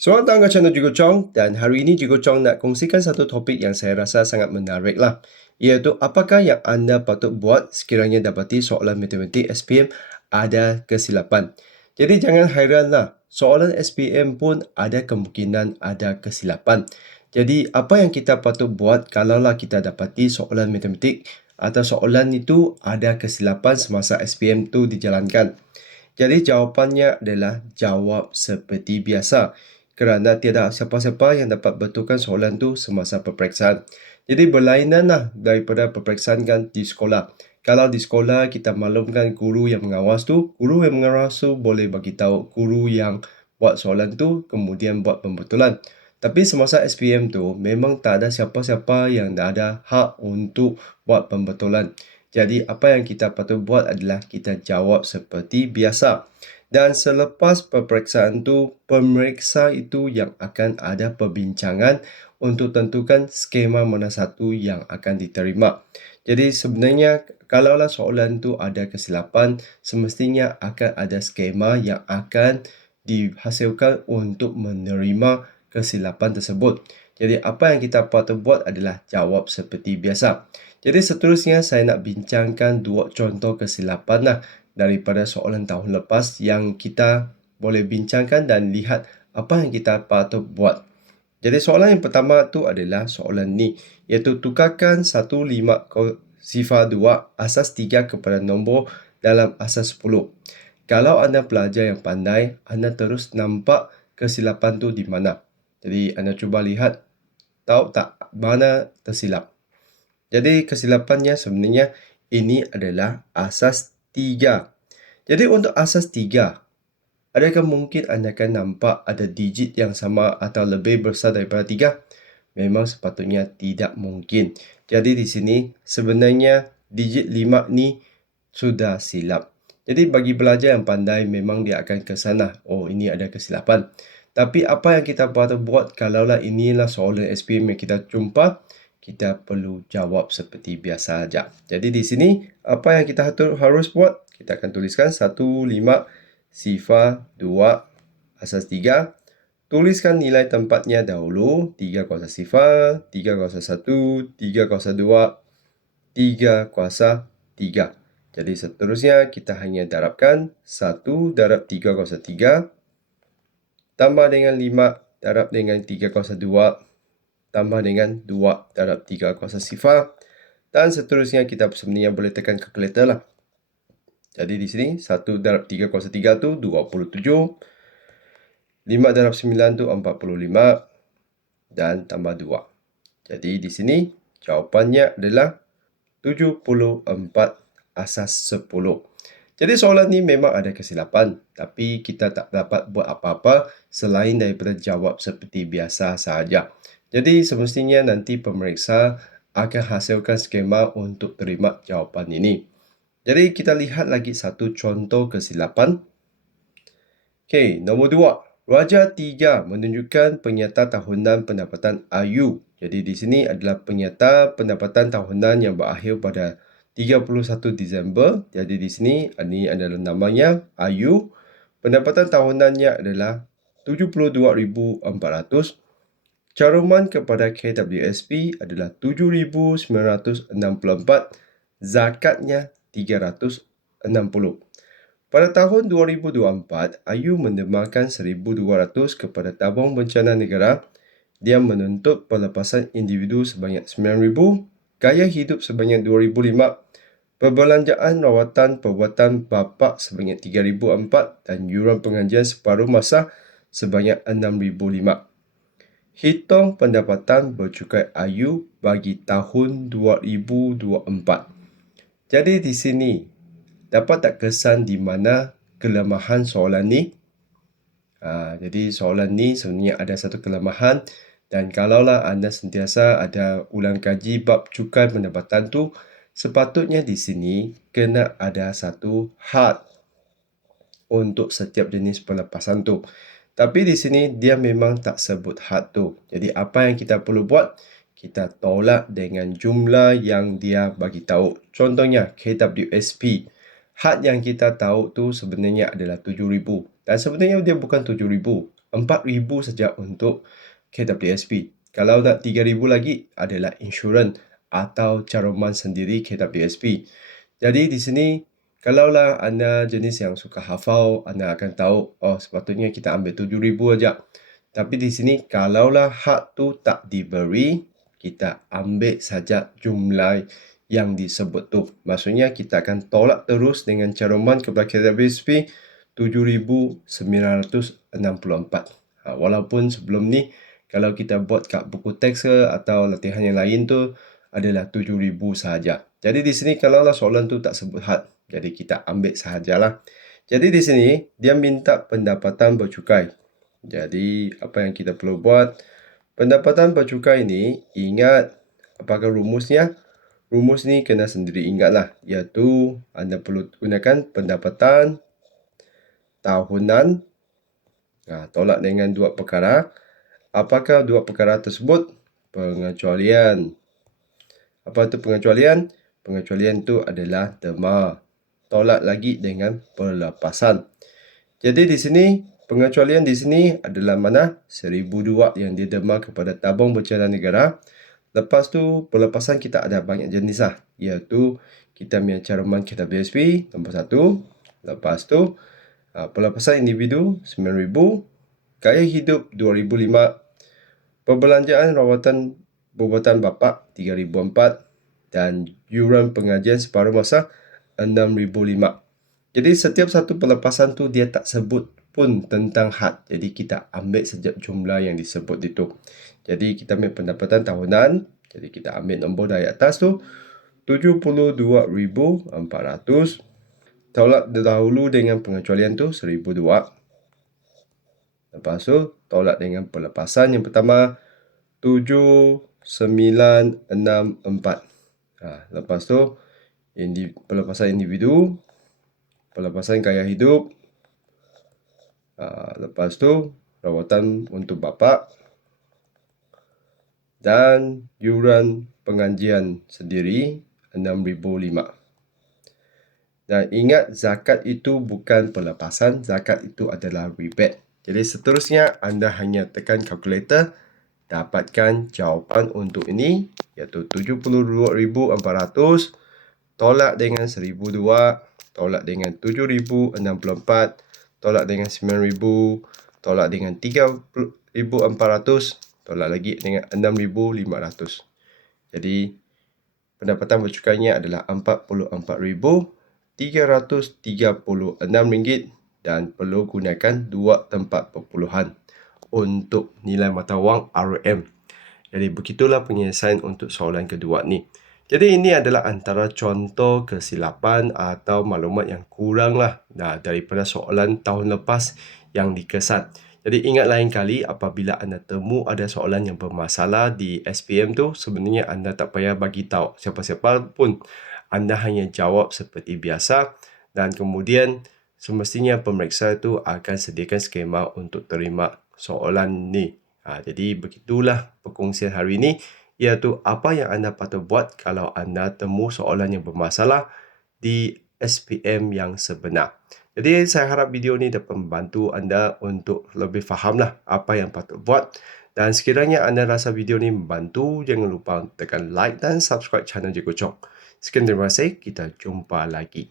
Selamat datang ke channel Jigo Chong, dan hari ini Jigo Chong nak kongsikan satu topik yang saya rasa sangat menarik lah, iaitu apakah yang anda patut buat sekiranya dapati soalan matematik SPM ada kesilapan. Jadi jangan hairanlah, soalan SPM pun ada kemungkinan ada kesilapan. Jadi apa yang kita patut buat kalaulah kita dapati soalan matematik atau soalan itu ada kesilapan semasa SPM tu dijalankan? Jadi jawapannya adalah jawab seperti biasa, kerana tiada siapa-siapa yang dapat betulkan soalan tu semasa peperiksaan. Jadi berlainanlah daripada peperiksaan kan di sekolah. Kalau di sekolah kita maklumkan guru yang mengawas tu, guru yang mengawas tu boleh bagi tahu guru yang buat soalan tu kemudian buat pembetulan. Tapi semasa SPM tu memang tak ada siapa-siapa yang ada hak untuk buat pembetulan. Jadi apa yang kita patut buat adalah kita jawab seperti biasa. Dan selepas peperiksaan tu, pemeriksa itu yang akan ada perbincangan untuk tentukan skema mana satu yang akan diterima. Jadi sebenarnya kalaulah soalan tu ada kesilapan, semestinya akan ada skema yang akan dihasilkan untuk menerima kesilapan tersebut. Jadi apa yang kita patut buat adalah jawab seperti biasa. Jadi seterusnya saya nak bincangkan dua contoh kesilapan daripada soalan tahun lepas yang kita boleh bincangkan dan lihat apa yang kita patut buat. Jadi soalan yang pertama tu adalah soalan ni, iaitu tukarkan 1502 asas 3 kepada nombor dalam asas 10. Kalau anda pelajar yang pandai, anda terus nampak kesilapan tu di mana. Jadi anda cuba lihat, tahu tak mana tersilap. Jadi kesilapannya sebenarnya ini adalah asas 3. Jadi untuk asas 3, adakah mungkin anda akan nampak ada digit yang sama atau lebih besar daripada 3? Memang sepatutnya tidak mungkin. Jadi di sini sebenarnya digit 5 ni sudah silap. Jadi bagi pelajar yang pandai memang dia akan ke sana. Oh, ini ada kesilapan. Tapi apa yang kita patut buat kalaulah inilah soalan SPM yang kita jumpa? Kita perlu jawab seperti biasa saja. Jadi di sini apa yang kita harus buat? Kita akan tuliskan 1502 asas 3. Tuliskan nilai tempatnya dahulu. 3 kuasa 3 kuasa 1, 3 kuasa 2, 3 kuasa 3. Jadi seterusnya kita hanya darabkan 1 darab 3 kuasa 3 tambah dengan 5 darab dengan 3 kuasa 2 tambah dengan 2 darab 3 kuasa 0. Dan seterusnya kita sebenarnya boleh tekan kalkulator lah. Jadi di sini 1 darab 3 kuasa 3 tu 27. 5 darab 9 tu 45. Dan tambah 2. Jadi di sini jawapannya adalah 74 asas 10. Jadi soalan ni memang ada kesilapan, tapi kita tak dapat buat apa-apa selain daripada jawab seperti biasa sahaja. Jadi semestinya nanti pemeriksa akan hasilkan skema untuk terima jawapan ini. Jadi kita lihat lagi satu contoh kesilapan. Okey, nombor 2. Raja 3 menunjukkan penyata tahunan pendapatan Ayu. Jadi di sini adalah penyata pendapatan tahunan yang berakhir pada 31 Disember. Jadi di sini ini adalah namanya Ayu. Pendapatan tahunannya adalah 72,400. Caruman kepada KWSP adalah 7,964. Zakatnya 360. Pada tahun 2024, Ayu mendermakan 1,200 kepada tabung bencana negara. Dia menuntut pelepasan individu sebanyak 9,000, gaya hidup sebanyak 2,005, perbelanjaan rawatan perbuatan bapa sebanyak 3,004 dan yuran pengajian separuh masa sebanyak 6,005. Hitung pendapatan bercukai Ayu bagi tahun 2024. Jadi di sini dapat tak kesan di mana kelemahan soalan ni? Jadi soalan ni sebenarnya ada satu kelemahan, dan kalaulah anda sentiasa ada ulang kaji bab cukai pendapatan tu, sepatutnya di sini kena ada satu had untuk setiap jenis pelepasan tu. Tapi di sini dia memang tak sebut had tu. Jadi apa yang kita perlu buat? Kita tolak dengan jumlah yang dia bagi tahu. Contohnya KWSP. Had yang kita tahu tu sebenarnya adalah 7,000. Dan sebenarnya dia bukan 7,000. RM4,000 saja untuk KWSP. Kalau nak RM3,000 lagi adalah insurans atau caruman sendiri KWSP. Jadi di sini kalaulah anda jenis yang suka hafal, anda akan tahu sepatutnya kita ambil RM7,000 saja. Tapi di sini kalaulah hak tu tak diberi, kita ambil saja jumlah yang disebut tu. Maksudnya kita akan tolak terus dengan caruman kepada KWSP 7,964. Walaupun sebelum ni kalau kita buat kat buku teks ke atau latihan yang lain tu adalah 7,000 sahaja. Jadi di sini kalaulah soalan tu tak sebut had, jadi kita ambil sahajalah. Jadi di sini dia minta pendapatan bercukai. Jadi apa yang kita perlu buat? Pendapatan bercukai ni, ingat apakah rumusnya? Rumus ni kena sendiri ingatlah, iaitu anda perlu gunakan pendapatan tahunan tolak dengan dua perkara. Apakah dua perkara tersebut? Pengecualian. Apa itu pengecualian? Pengecualian itu adalah derma. Tolak lagi dengan pelepasan. Jadi di sini pengecualian di sini adalah mana? 1,002 yang diderma kepada tabung bercadangan negara. Lepas tu pelepasan kita ada banyak jenis lah, iaitu kita punya caruman KWSP nombor 1. Lepas tu pelepasan individu 9,000, gaya hidup 2,005, perbelanjaan rawatan perubatan bapa 3,004 dan yuran pengajian separuh masa 6,005. Jadi setiap satu pelepasan tu dia tak sebut pun tentang had. Jadi kita ambil saja jumlah yang disebut itu. Jadi kita ambil pendapatan tahunan. Jadi kita ambil nombor dari atas tu 72,400. Tolak dahulu dengan pengecualian tu 1,002. Lepas tu tolak dengan pelepasan yang pertama 7,964. Lepas tu pelepasan individu, pelepasan gaya hidup, lepas tu rawatan untuk bapa dan yuran pengajian sendiri 6,005. Dan ingat, zakat itu bukan pelepasan, zakat itu adalah rebate. Jadi seterusnya anda hanya tekan kalkulator, dapatkan jawapan untuk ini, iaitu 72,400 tolak dengan 1,002, tolak dengan 7,064, tolak dengan 9,000, tolak dengan 3,400, tolak lagi dengan 6,500. Jadi pendapatan bercukainya adalah RM44,336 dan perlu gunakan 2 tempat perpuluhan untuk nilai mata wang RM. Jadi begitulah penyelesaian untuk soalan kedua ni. Jadi ini adalah antara contoh kesilapan atau maklumat yang kurang lah daripada soalan tahun lepas yang dikesan. Jadi ingat lain kali apabila anda temu ada soalan yang bermasalah di SPM tu, sebenarnya anda tak payah bagi tahu siapa-siapa pun. Anda hanya jawab seperti biasa dan kemudian semestinya pemeriksa itu akan sediakan skema untuk terima soalan ni. Jadi begitulah perkongsian hari ini, iaitu apa yang anda patut buat kalau anda temu soalan yang bermasalah di SPM yang sebenar. Jadi saya harap video ini dapat membantu anda untuk lebih fahamlah apa yang patut buat. Dan sekiranya anda rasa video ini membantu, jangan lupa tekan like dan subscribe channel Cikgu Chong. Sekian terima kasih, kita jumpa lagi.